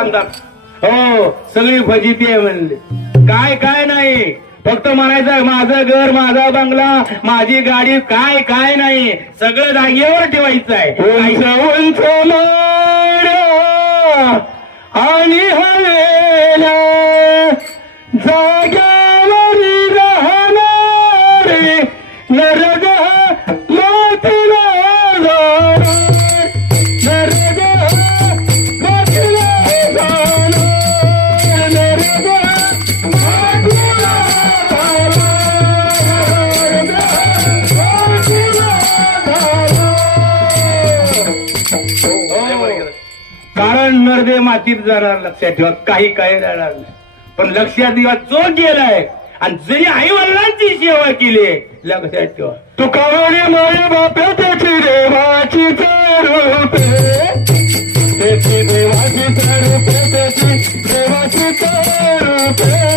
सांगतात. हो सगळी फजिती आहे म्हणले. काय काय नाही. फक्त म्हणायचं माझं घर माझा बंगला माझी गाडी काय काय नाही. सगळं जागेवर ठेवायचं आहे. उंच आणि हवेल्या जाग्यावर मातीत जाणार लक्षात ठेवा काही काही राहणार नाही. पण लक्षात ठेवा जो गेलाय. आणि जरी आई वडिलांची सेवा केली लक्षात ठेवा तुका म्हणे माझ्या बाप्या त्याची देवाची रूपे. त्याची देवाची रूपे त्याची देवाची रूपे.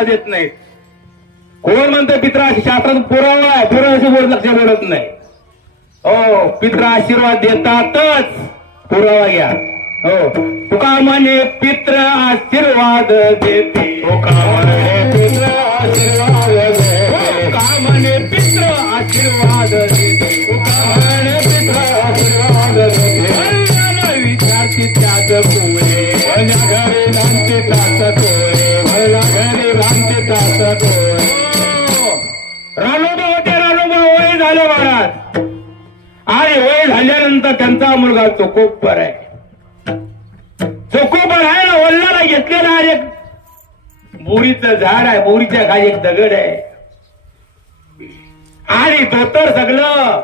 पुरावा देत नाही. कोण म्हणतं पित्र शास्त्रात पुरावा आहे. पुराव्याचे बोल लक्ष मिळत नाही. हो पित्र आशीर्वाद देतातच. पुरावा घ्या. हो. तुका म्हणे पित्र आशीर्वाद देते. त्यांचा मुलगा चोकोपर आहे चोकोपर आहे ना वल्लाला घेतलेला आहे एक. झाड आहे बोरीच्या खाली एक दगड आहे. आणि धोतर सगळं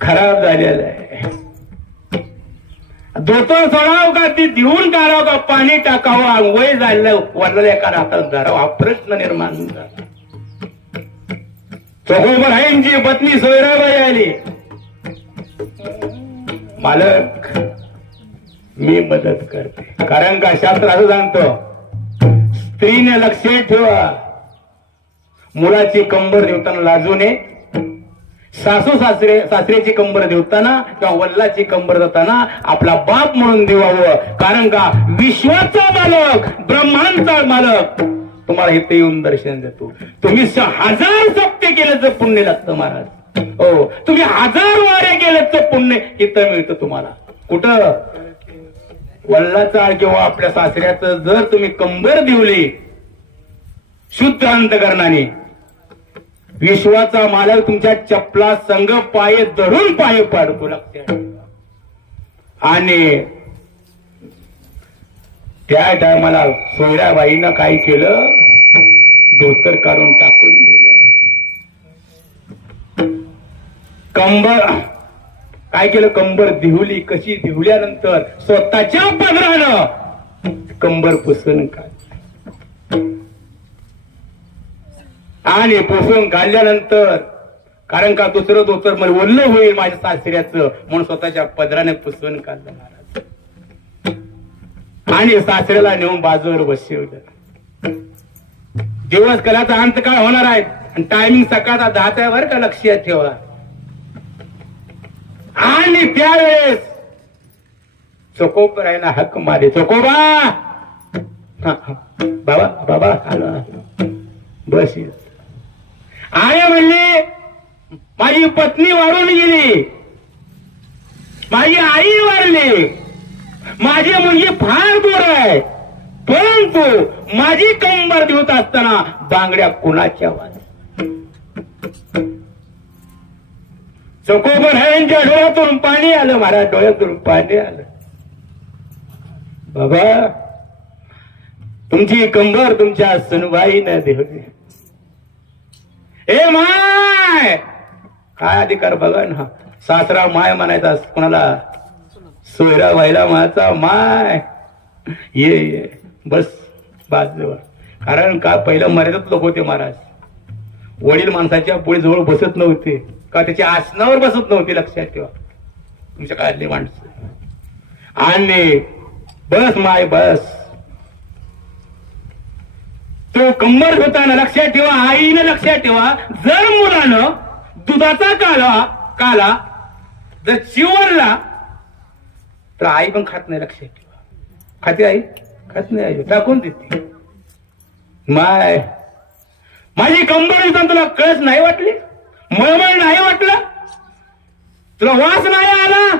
खराब झालेलं आहे. धोतर सोडावं का ती देऊन काढावं का पाणी टाकावं वय झालं वरला एका हातात धरावं हा प्रश्न निर्माण झाला. चोखोबर आहे पत्नी सोयराबाई आली. मालक मी मदत करते. कारण का शास्त्र असं सांगतो स्त्रीने लक्ष ठेवा. मुलाची कंबर देवताना लाजू नये. सासू सासरे सासऱ्याची कंबर देवताना किंवा वल्लाची कंबर देताना आपला बाप म्हणून देवावं. कारण का? विश्वाचा मालक ब्रह्मांचा मालक. तुम्हाला इथे येऊन दर्शन देतो. तुम्ही हजार सत्य केल्याचं पुण्य लागतं महाराज. हो तुम्ही हजार वारे गेलेत तर पुण्य. इथं मिळतं तुम्हाला. कुठं? वल्लाचा किंवा आपल्या सासऱ्याचं जर तुम्ही कंबर दिवली शुद्ध अंतकरणाने विश्वाचा मालक तुमच्या चपला संग पाय धरून पाय पाडतो लागते. आणि त्या टायमाला सोयराबाईनं काय केलं? धोतर काढून टाकून दिलं. कंबर. काय केलं? कंबर दिहुली. कशी? दिहुल्यानंतर स्वतःच्या पदरानं कंबर पुसून काढ आणि पुसून काढल्यानंतर कारण का दुसरं दोसर मला ओल्लं होईल माझ्या सासऱ्याचं म्हणून स्वतःच्या पदराने पुसून काढलं महाराज. आणि सासऱ्याला नेऊन बाजूवर बसवलं. दिवस कलाचा अंत काय होणार आहे? आणि टायमिंग सकाळचा दहाचा वर का लक्षात ठेवा. आणि त्यावेळेस चोकोबरायला हक्क मारे. चोकोबा! बाबा बाबा आलो बस ये. आय म्हणले माझी पत्नी वारून गेली. माझी आई वारली. माझी मुलगी फार दूर आहे. परंतु माझी कंबर देत असताना बांगड्या कुणाच्या वाजल्या? चकोबर यांच्या डोळ्यातून पाणी आलं महाराज डोळ्यातून पाणी आलं. बाबा तुमची कंबर तुमच्या सुनबाईनं देवली ए माय! काय अधिकार बघा ना? सासरा माय म्हणायचा कोणाला सोयरा व्हायला माझा माय! ये ये बस बाजूवर कारण का पहिलं मर्यादित लोक होते महाराज? वडील माणसाच्या पुढे जवळ बसत नव्हते. का त्याच्या आसनावर बसत नव्हते लक्षात ठेवा. तुमच्या काळातली माणसं. आणि बस माय बस. तो कंबर होताना लक्षात ठेवा आईनं लक्षात ठेवा जर मुलानं दुधाचा काला काला जर चिवरला तर आई पण खात नाही लक्षात ठेवा. खाते आई? खात नाही आई. टाकून देते. माय माझी कंबर तुला कळस नाही वाटली? मळमळ नाही वाटलं? तुला वास नाही आला?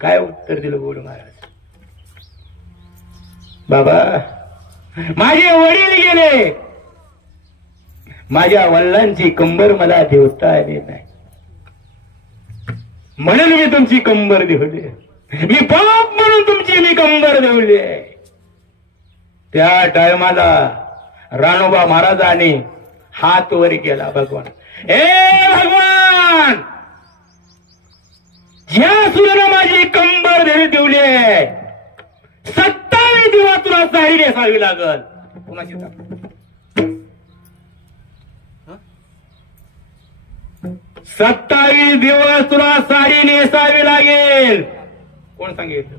काय उत्तर दिलं गोड महाराज? बाबा माझे वडील गेले. माझ्या वडिलांची कंबर मला देवता आली नाही. म्हणून मी तुमची कंबर देवली. मी पाप म्हणून तुमची मी कंबर देवली. त्या टायमाला राणोबा महाराजाने हात वर केला भगवान. ए भगवान! ज्या सुरेनं माझी कंबर धरी ठेवली आहे. सत्तावीस दिवस तुला जाहीर असावी लागल. कुणाची सत्तावीस दिवस तुला साडी नेसावी लागेल. कोण सांगितलं?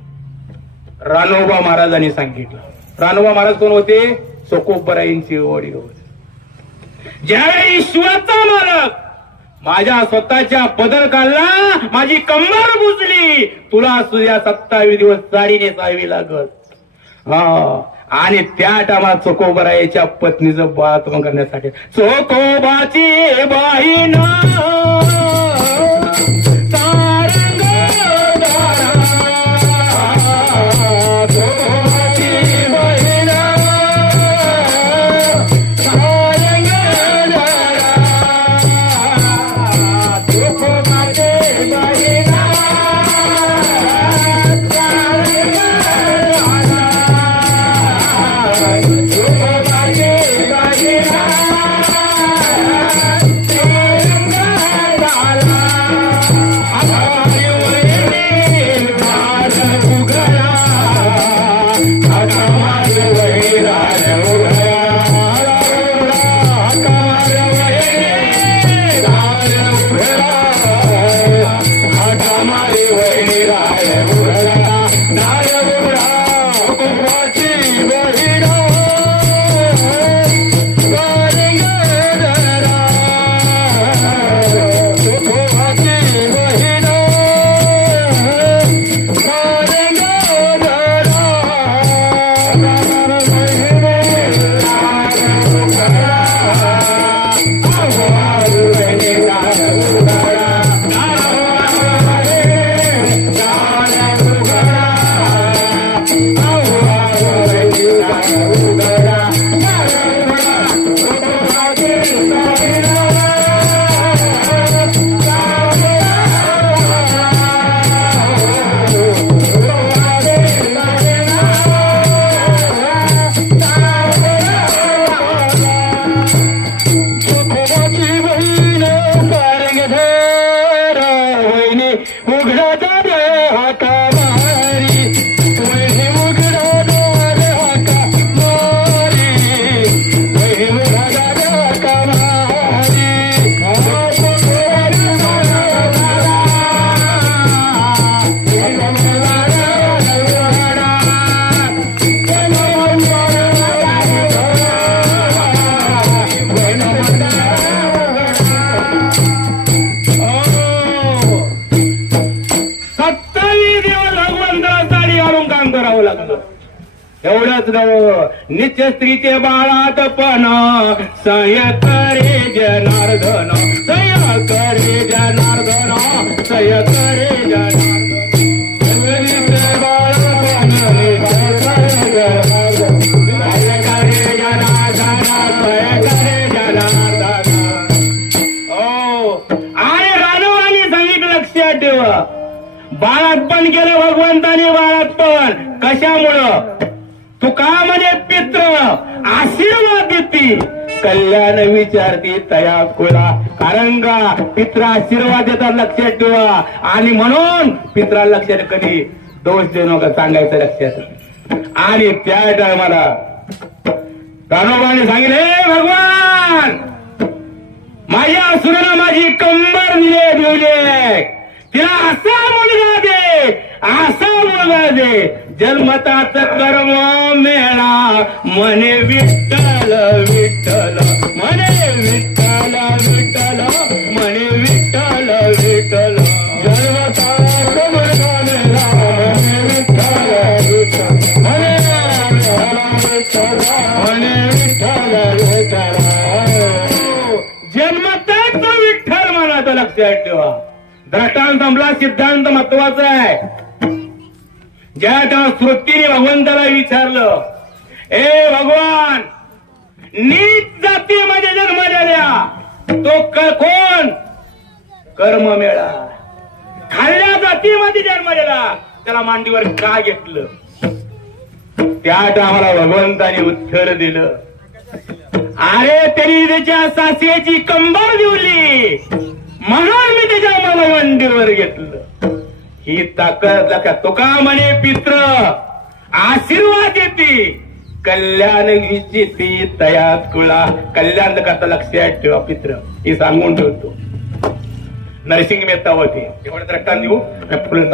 रानोबा महाराजांनी सांगितलं. रानोबा महाराज कोण होते? सोकोबराईंचे ओढी होते. ज्यावेळी ईश्वरचा मालक माझ्या स्वतःच्या बदल काढला माझी कंबर बुजली तुला तुझ्या सत्तावीस दिवस साडीने नेसावी लागत हा आणि त्या टायमात चोकोबरायच्या पत्नीचं बाळातून करण्यासाठी चोकोबाची बाई ना. एवढंच नव नित्य स्त्रीचे बाळातपणा सय करे जनार्दन सय करे जनार्दन सय करे जनार्दन बाळातपण केलं भगवंताने बाळातपण कशामुळं? आशीर्वाद कल्याण विचारती तया खुला. कारण का? पित्र आशीर्वाद देतात लक्षात ठेवा. आणि म्हणून पित्रा लक्षात कधी दोष देऊ नका सांगायचं लक्षात. आणि त्या टायमाला कानोबाने सांगितले भगवान! माझ्या सुराला माझी कंबर दिले दिवले तिला असा मुलगा दे असा मुलगा दे. जन्मताच कर्म मेळा. म्हणे विठ्ठल विठ्ठल म्हणे विठ्ठल विठ्ठल म्हणे विठ्ठल विठ्ठल. जन्मता म्हणे विठ्ठल मला तर विठ्ठल लक्षात ठेवा. द्रष्टांत संपला सिद्धांत महत्त्वाचा आहे. ज्या त्या स्मृतीने भगवंताला विचारलं ए भगवान नीच माझ्या जन्म झाल्या तो कोण? कर्म मेळा. खाल्ल्या जातीमध्ये जन्म झाला त्याला मांडीवर का घेतलं? त्या आम्हाला भगवंताने उत्तर दिलं अरे त्यांनी त्याच्या सासऱ्याची कंबर दिवली. म्हणून मी त्याच्या मला मांडीवर घेतलं. ही ताकद लक्षात तुका म्हणे पित्र. आशीर्वाद येते कल्याण विचिती तयात कुळा कल्याण करता लक्षात ठेवा पित्र. हे सांगून ठेवतो. नरसिंग मेहता होते. एवढं द्रष्टांत देऊ. फुलं